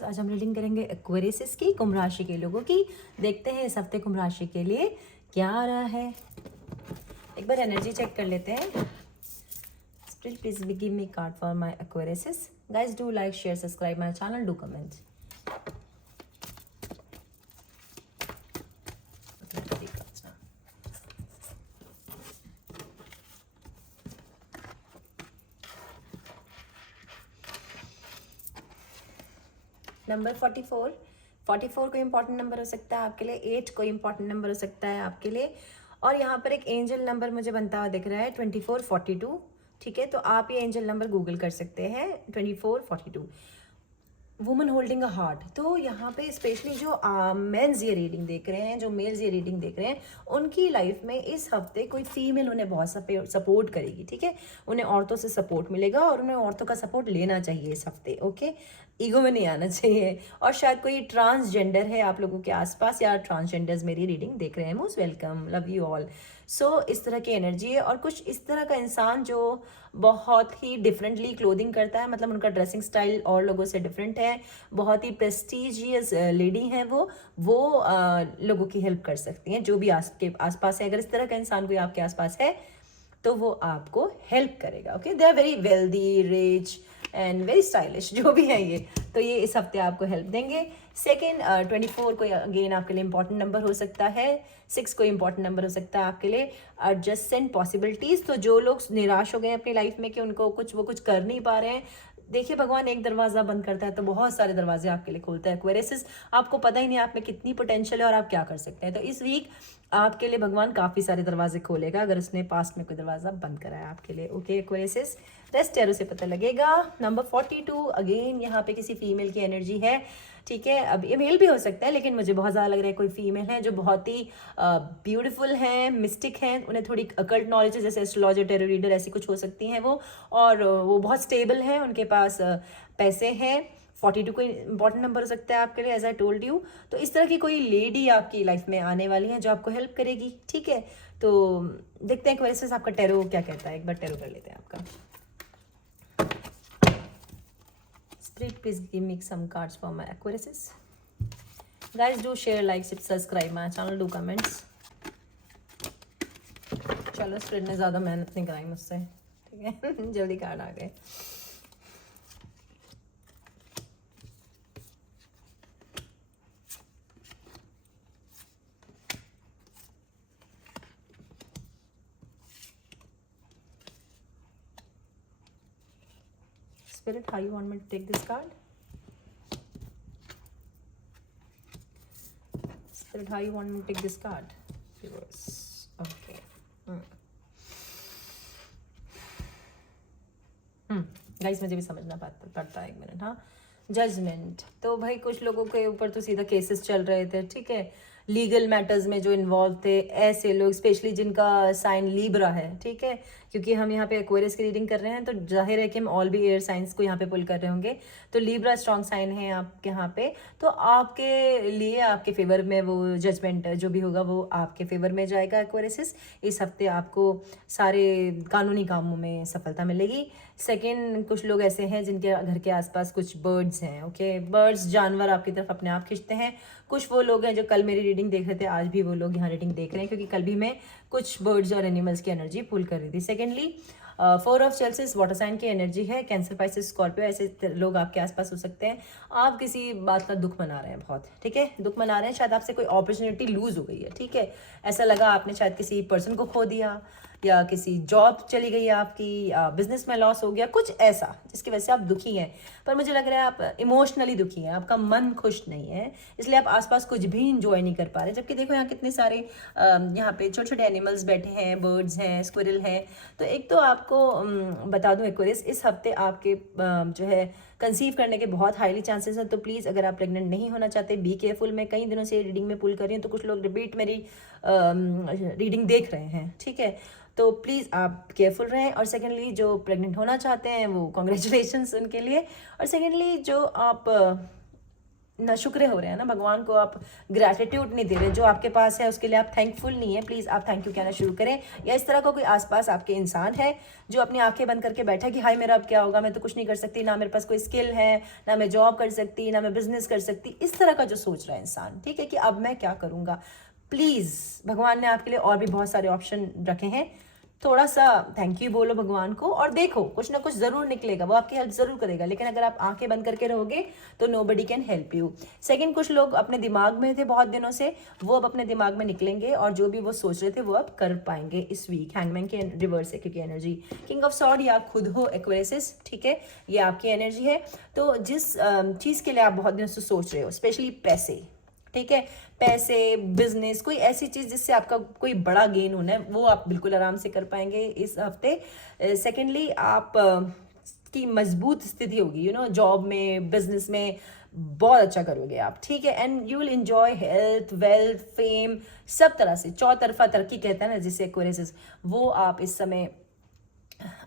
Guys, आज हम reading करेंगे एक्वेरियस की, कुंभ राशि के लोगों की। देखते हैं इस हफ्ते कुंभ राशि के लिए क्या आ रहा है। एक बार एनर्जी चेक कर लेते हैं। Spirit please give me card for my Aquarius. Guys do like share subscribe my channel, do comment. Number 44 कोई इंपॉर्टेंट नंबर हो सकता है आपके लिए। 8 कोई इंपॉर्टेंट नंबर हो सकता है आपके लिए। और यहाँ पर एक एंजल नंबर मुझे बनता हुआ दिख रहा है 2442। ठीक है, तो आप ये एंजल नंबर गूगल कर सकते हैं 2442। Woman holding a heart. तो यहाँ पे स्पेशली जो मेंस ये रीडिंग देख रहे हैं, जो मेल्स ये रीडिंग देख रहे हैं, उनकी लाइफ में इस हफ्ते कोई फीमेल उन्हें बहुत सपोर्ट करेगी। ठीक है, उन्हें औरतों से सपोर्ट मिलेगा और उन्हें औरतों का सपोर्ट लेना चाहिए इस हफ्ते। ओके, ईगो में नहीं आना चाहिए। और शायद कोई ट्रांसजेंडर है आप लोगों के आसपास, या ट्रांसजेंडर्स मेरी रीडिंग देख रहे हैं, most welcome, love you all. So इस तरह की एनर्जी है। और कुछ इस तरह का इंसान जो बहुत ही डिफरेंटली क्लोथिंग करता है, मतलब उनका ड्रेसिंग स्टाइल और लोगों से डिफरेंट है, बहुत ही प्रेस्टिजियस लेडी हैं वो लोगों की हेल्प कर सकती हैं जो भी आपके आसपास है। अगर इस तरह का इंसान कोई आपके आसपास है तो वो आपको हेल्प करेगा। Okay, they are very wealthy, rich and very stylish, जो भी है ये, तो ये इस हफ्ते आपको हेल्प देंगे। सेकेंड 24 कोई अगेन आपके लिए इंपॉर्टेंट नंबर हो सकता है। 6 कोई इंपॉर्टेंट नंबर हो सकता है आपके लिए। Adjustment possibilities. तो जो लोग निराश हो गए अपनी लाइफ में कि उनको वो कुछ कर नहीं पा रहे हैं, देखिए भगवान एक दरवाजा बंद करता है तो बहुत सारे दरवाजे आपके लिए खोलता है। एक्वेरियस, आपको पता ही नहीं आप में कितनी पोटेंशियल है और आप क्या कर सकते हैं। तो इस वीक आपके लिए भगवान काफी सारे दरवाजे खोलेगा अगर उसने पास्ट में कोई दरवाजा बंद करा है आपके लिए। ओके एक्वेरियस, रेस्ट टैरो से पता लगेगा। नंबर 42 अगेन यहाँ पे किसी फीमेल की एनर्जी है। ठीक है, अब ये मेल भी हो सकता है, लेकिन मुझे बहुत ज़्यादा लग रहा है कोई फीमेल है जो बहुत ही ब्यूटीफुल है, मिस्टिक है, उन्हें थोड़ी अकल्ट नॉलेज है, जैसे एस्ट्रोलॉजर, टेरो रीडर, ऐसी कुछ हो सकती हैं वो। और वो बहुत स्टेबल हैं, उनके पास पैसे हैं। 42 कोई इंपॉर्टेंट नंबर हो सकता है आपके लिए, एज आई टोल्ड यू। तो इस तरह की कोई लेडी आपकी लाइफ में आने वाली है जो आपको हेल्प करेगी। ठीक है, तो देखते हैं कि वैसे आपका टेरो क्या कहता है। एक बार टेरो कर लेते हैं आपका। Spirit, please give me some cards for my Aquarius. Guys, do share, like, subscribe my channel, do comments. चलो, स्पिरिट ने ज़्यादा मेहनत नहीं कराई मुझसे, ठीक है। जल्दी कार्ड आ गए। Spirit, how you want me to take this card? Spirit, how you want me to take this card? Reverse. Okay. Guys, मुझे भी समझना पड़ता है, एक मिनट। हाँ, जजमेंट। तो भाई कुछ लोगों के ऊपर तो सीधा केसेस चल रहे थे। ठीक है, लीगल मैटर्स में जो इन्वॉल्व थे, ऐसे लोग स्पेशली जिनका साइन लीब्रा है। ठीक है, क्योंकि हम यहाँ पे एक्वेरियस की रीडिंग कर रहे हैं तो जाहिर है कि हम ऑल भी एयर साइंस को यहाँ पे पुल कर रहे होंगे। तो लीब्रा स्ट्रॉन्ग साइन है आपके यहाँ पे, तो आपके लिए आपके फेवर में वो जजमेंट जो भी होगा वो आपके फेवर में जाएगा। एक्वेरियस, इस हफ्ते आपको सारे कानूनी कामों में सफलता मिलेगी। सेकेंड, कुछ लोग ऐसे हैं जिनके घर के आसपास कुछ बर्ड्स हैं। ओके, बर्ड्स, जानवर आपकी तरफ अपने आप खींचते हैं। कुछ वो लोग हैं जो कल मेरी रीडिंग देख रहे थे, आज भी वो लोग यहाँ रीडिंग देख रहे हैं, क्योंकि कल भी मैं कुछ बर्ड्स और एनिमल्स की एनर्जी पुल कर रही थी। सेकेंडली, 4 ऑफ चेल्सिस वाटर साइन की एनर्जी है। कैंसर, पाइसेस, स्कॉर्पियो, ऐसे लोग आपके आसपास हो सकते हैं। आप किसी बात का दुख मना रहे हैं बहुत। ठीक है, दुख मना रहे हैं, शायद आपसे कोई अपॉर्चुनिटी लूज हो गई है। ठीक है, ऐसा लगा आपने शायद किसी पर्सन को खो दिया, या किसी जॉब चली गई आपकी, या बिजनेस में लॉस हो गया, कुछ ऐसा जिसकी वजह से आप दुखी हैं। पर मुझे लग रहा है आप इमोशनली दुखी हैं, आपका मन खुश नहीं है, इसलिए आप आसपास कुछ भी इंजॉय नहीं कर पा रहे। जबकि देखो यहाँ कितने सारे यहाँ पे छोटे छोटे एनिमल्स बैठे हैं, बर्ड्स हैं, स्क्विरल हैं। तो एक तो आपको बता दूं एक्वेरियस, इस हफ्ते आपके जो है कंसीव करने के बहुत हाईली चांसेस हैं। तो प्लीज़ अगर आप प्रेग्नेंट नहीं होना चाहते, बी केयरफुल। मैं कई दिनों से रीडिंग में पुल कर रही हूँ, तो कुछ लोग रिपीट मेरी रीडिंग देख रहे हैं। ठीक है, तो प्लीज़ आप केयरफुल रहें। और सेकेंडली, जो प्रेग्नेंट होना चाहते हैं वो कॉन्ग्रेचुलेशंस उनके लिए। और सेकेंडली, जो आप ना शुक्र हो रहे हैं ना, भगवान को आप ग्रैटिट्यूड नहीं दे रहे, जो आपके पास है उसके लिए आप थैंकफुल नहीं है, प्लीज़ आप थैंक यू कहना शुरू करें। या इस तरह का कोई आसपास आपके इंसान है जो अपनी आंखें बंद करके बैठा है कि हाय मेरा अब क्या होगा, मैं तो कुछ नहीं कर सकती, ना मेरे पास कोई स्किल है, ना मैं जॉब कर सकती, ना मैं बिजनेस कर सकती, इस तरह का जो सोच रहा है इंसान, ठीक है, कि अब मैं क्या करूँगा, प्लीज़ भगवान ने आपके लिए और भी बहुत सारे ऑप्शन रखे हैं, थोड़ा सा थैंक यू बोलो भगवान को और देखो कुछ ना कुछ ज़रूर निकलेगा, वो आपकी हेल्प ज़रूर करेगा। लेकिन अगर आप आंखें बंद करके रहोगे तो nobody can help you. Second, कुछ लोग अपने दिमाग में थे बहुत दिनों से, वो अब अपने दिमाग में निकलेंगे और जो भी वो सोच रहे थे वो अब कर पाएंगे इस वीक। हैंगमैन की रिवर्स है क्योंकि एनर्जी, किंग ऑफ सॉर्ड, ये आप खुद हो एक्वेरियस, ठीक है, ये आपकी एनर्जी है। तो जिस चीज़ के लिए आप बहुत दिनों से सोच रहे हो, स्पेशली पैसे, ठीक है, पैसे, बिजनेस, कोई ऐसी चीज़ जिससे आपका कोई बड़ा गेन होना है, वो आप बिल्कुल आराम से कर पाएंगे इस हफ्ते। सेकेंडली, आप की मजबूत स्थिति होगी, यू नो, जॉब में, बिजनेस में बहुत अच्छा करोगे आप, ठीक है। And you will enjoy health, wealth, fame, सब तरह से चौतरफा तरक्की कहते हैं ना जिसे एक्वेरियस, वो आप इस समय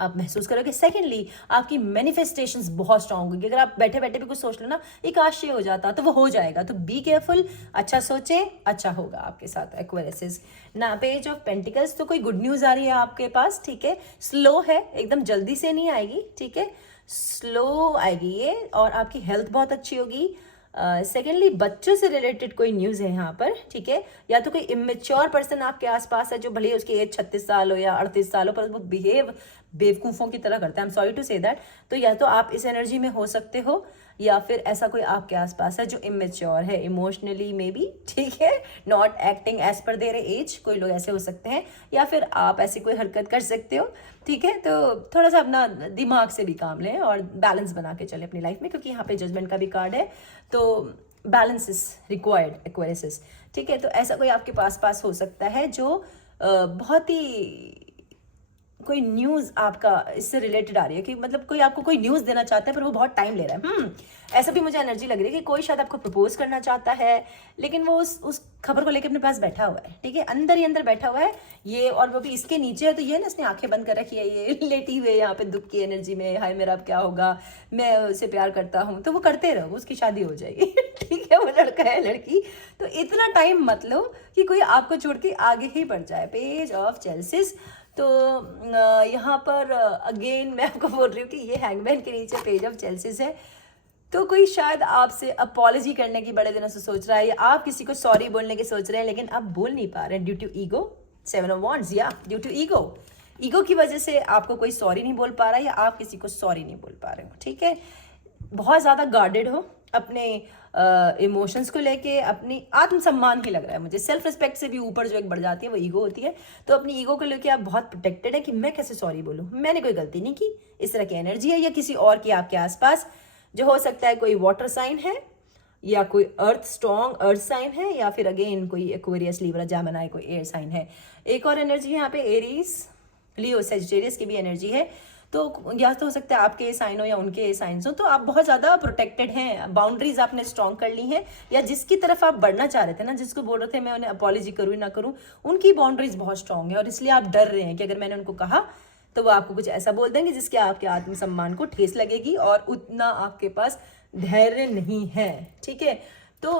आप महसूस करोगे। सेकेंडली, आपकी मैनिफेस्टेशंस बहुत स्ट्रांग होगी। अगर आप बैठे बैठे भी कुछ सोच लो ना, एक आशय हो जाता तो वो हो जाएगा। तो बी केयरफुल, अच्छा सोचे, अच्छा होगा आपके साथ एक्वेरियस ना। पेज ऑफ पेंटिकल्स, तो कोई गुड न्यूज़ आ रही है आपके पास, ठीक है, स्लो है, एकदम जल्दी से नहीं आएगी, ठीक है, स्लो आएगी ये, और आपकी हेल्थ बहुत अच्छी होगी। सेकेंडली, बच्चों से रिलेटेड कोई न्यूज़ है यहाँ पर, ठीक है, या तो कोई इमेच्योर पर्सन आपके आसपास है जो भले ही उसकी एज 36 साल हो या 38 साल हो, पर वो बिहेव बेवकूफ़ों की तरह करता है, I am sorry to say that. तो या तो आप इस एनर्जी में हो सकते हो, या फिर ऐसा कोई आपके आसपास है जो इमेच्योर है इमोशनली मे बी, ठीक है, not acting as per their age, कोई लोग ऐसे हो सकते हैं, या फिर आप ऐसी कोई हरकत कर सकते हो, ठीक है। तो थोड़ा सा अपना दिमाग से भी काम लें और बैलेंस बना के चलें अपनी लाइफ में, क्योंकि यहाँ पे जजमेंट का भी कार्ड है, तो बैलेंस इज रिक्वायर्ड एक्वेरियस, ठीक है। तो ऐसा कोई आपके पास हो सकता है जो बहुत ही कोई न्यूज़ आपका इससे रिलेटेड आ रही है, कि मतलब कोई आपको कोई न्यूज़ देना चाहता है पर वो बहुत टाइम ले रहा है। ऐसा भी मुझे एनर्जी लग रही है कि कोई शायद आपको प्रपोज करना चाहता है, लेकिन वो उस खबर को लेकर अपने पास बैठा हुआ है, ठीक है, अंदर ही अंदर बैठा हुआ है ये, और वो भी इसके नीचे है। तो ये ना, इसने आंखें बंद कर रखी है, ये लेटी हुई है यहाँ पे दुख की एनर्जी में, हाय मेरा अब क्या होगा, मैं उसे प्यार करता हूँ, तो वो करते रहो, उसकी शादी हो जाएगी ठीक है, वो लड़का है लड़की, तो इतना टाइम मत लो कि कोई आपको छोड़ के आगे ही बढ़ जाए। पेज ऑफ चेल्सिस, तो यहाँ पर अगेन मैं आपको बोल रही हूँ कि ये हैंगमैन के नीचे पेज ऑफ चेल्सिस है। तो कोई शायद आपसे अपॉलॉजी करने की बड़े दिनों से सोच रहा है, या आप किसी को सॉरी बोलने की सोच रहे हैं लेकिन आप बोल नहीं पा रहे हैं due to ego. 7 of wands, या ड्यू टू ईगो की वजह से आपको कोई सॉरी नहीं बोल पा रहा है, या आप किसी को सॉरी नहीं बोल पा रहे हो, ठीक है। बहुत ज़्यादा गार्डेड हो अपने इमोशंस को लेके, अपनी आत्मसम्मान ही लग रहा है मुझे, सेल्फ रिस्पेक्ट से भी ऊपर जो एक बढ़ जाती है वो ईगो होती है। तो अपनी ईगो को लेके आप बहुत प्रोटेक्टेड है कि मैं कैसे सॉरी बोलूँ, मैंने कोई गलती नहीं की, इस तरह की एनर्जी है। या किसी और की आपके आसपास, जो हो सकता है कोई वाटर साइन है, या कोई स्ट्रॉन्ग अर्थ साइन है, या फिर अगेन कोई एक्वेरियस, लीब्रा, जेमिनी, कोई एयर साइन है। एक और एनर्जी यहाँ पे एरीज, लियो, सेजिटेरियस की भी एनर्जी है। तो या तो हो सकता है आपके साइन हो या उनके साइंस हो, तो आप बहुत ज़्यादा प्रोटेक्टेड हैं, बाउंड्रीज आपने स्ट्रॉन्ग कर ली हैं, या जिसकी तरफ आप बढ़ना चाह रहे थे ना, जिसको बोल रहे थे मैं उन्हें अपॉलॉजी करूँ ना करूँ, उनकी बाउंड्रीज बहुत स्ट्रॉन्ग है, और इसलिए आप डर रहे हैं कि अगर मैंने उनको कहा तो वो आपको कुछ ऐसा बोल देंगे जिसके आपके आत्मसम्मान को ठेस लगेगी, और उतना आपके पास धैर्य नहीं है, ठीक है। तो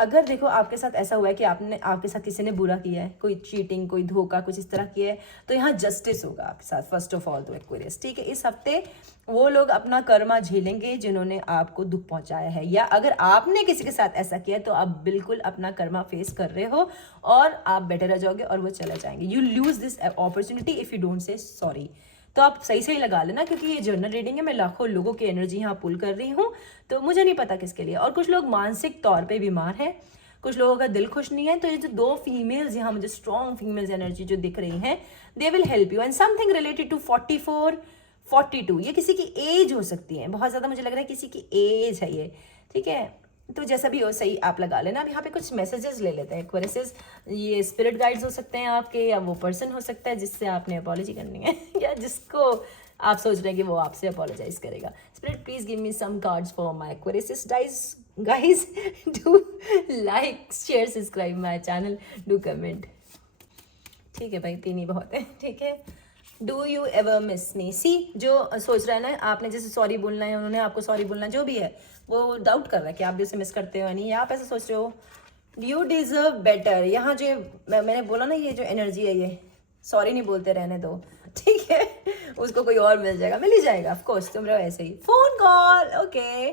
अगर देखो आपके साथ ऐसा हुआ है कि आपके साथ किसी ने बुरा किया है, कोई चीटिंग, कोई धोखा, कुछ इस तरह किया है, तो यहाँ जस्टिस होगा आपके साथ फर्स्ट ऑफ ऑल तो एक्वेरियस, ठीक है। इस हफ्ते वो लोग अपना कर्मा झेलेंगे जिन्होंने आपको दुख पहुंचाया है, या अगर आपने किसी के साथ ऐसा किया तो आप बिल्कुल अपना कर्मा फेस कर रहे हो, और आप बेटर रह जाओगे और वो चले जाएंगे। You lose this opportunity if you don't say sorry. तो आप सही सही लगा लेना, क्योंकि ये जर्नल रीडिंग है, मैं लाखों लोगों की एनर्जी यहाँ पुल कर रही हूँ, तो मुझे नहीं पता किसके लिए। और कुछ लोग मानसिक तौर पे बीमार हैं, कुछ लोगों का दिल खुश नहीं है। तो ये जो 2 फीमेल्स यहाँ मुझे स्ट्रॉन्ग फीमेल्स एनर्जी जो दिख रही हैं, they will help you. And something related to 44, 42, ये किसी की एज हो सकती है, बहुत ज़्यादा मुझे लग रहा है किसी की एज है ये, ठीक है। तो जैसा भी हो सही आप लगा लेना। अब यहाँ पे कुछ मैसेजेस ले लेते हैं एक्वेरियस, ये स्पिरिट गाइड्स हो सकते हैं आपके, या वो पर्सन हो सकता है जिससे आपने अपॉलॉजी करनी है या जिसको आप सोच रहे हैं कि वो आपसे अपोलोजाइज करेगा। Spirit please give me some cards for my Aquarius guys. Do like, share, subscribe my channel, do comment. ठीक है भाई, 3 ही बहुत है, ठीक है। Do you ever miss me? See, जो सोच रहा है ना आपने जैसे सॉरी बोलना है, उन्होंने आपको सॉरी बोलना, जो भी है वो डाउट कर रहा है कि आप भी उसे मिस करते हो या नहीं, या आप ऐसा सोच रहे हो यू डिजर्व बेटर। यहाँ जो मैंने बोला ना, ये जो एनर्जी है, ये सॉरी नहीं बोलते रहने दो, ठीक है। उसको कोई और मिल जाएगा, मिल ही जाएगा, ऑफ कोर्स तुम रहो ऐसे ही। फोन कॉल, ओके,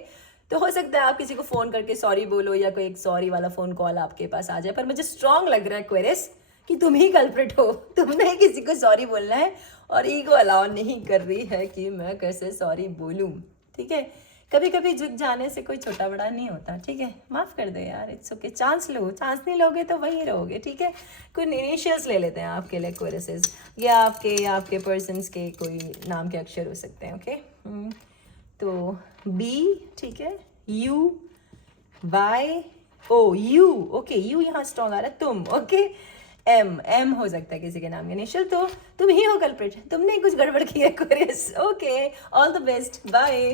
तो हो सकता है आप किसी को फोन करके सॉरी बोलो या कोई एक सॉरी वाला फोन कॉल आपके पास आ जाए, पर मुझे स्ट्रांग लग रहा है क्वेरिस कि तुम ही कल्प्रिट हो, तुमने किसी को सॉरी बोलना है और ईगो अलाउ नहीं कर रही है कि मैं कैसे सॉरी बोलूं, ठीक है। कभी कभी झुक जाने से कोई छोटा बड़ा नहीं होता, ठीक है, माफ़ कर दो यार, it's okay. Chance low, chance नहीं लोगे तो वहीं रहोगे, ठीक है। कोई इनिशियल्स ले लेते हैं आपके लिए कोरसेस, या आपके पर्सन्स के कोई नाम के अक्षर हो सकते हैं, ओके। तो बी, ठीक है, U, Y, O, U, okay, U यहाँ स्ट्रॉन्ग आ रहा है, तुम, ओके। एम हो सकता है किसी के नाम के इनिशियल, तो तुम ही हो कल्प्रिट, तुमने कुछ गड़बड़ किया curious, okay. All the best, bye.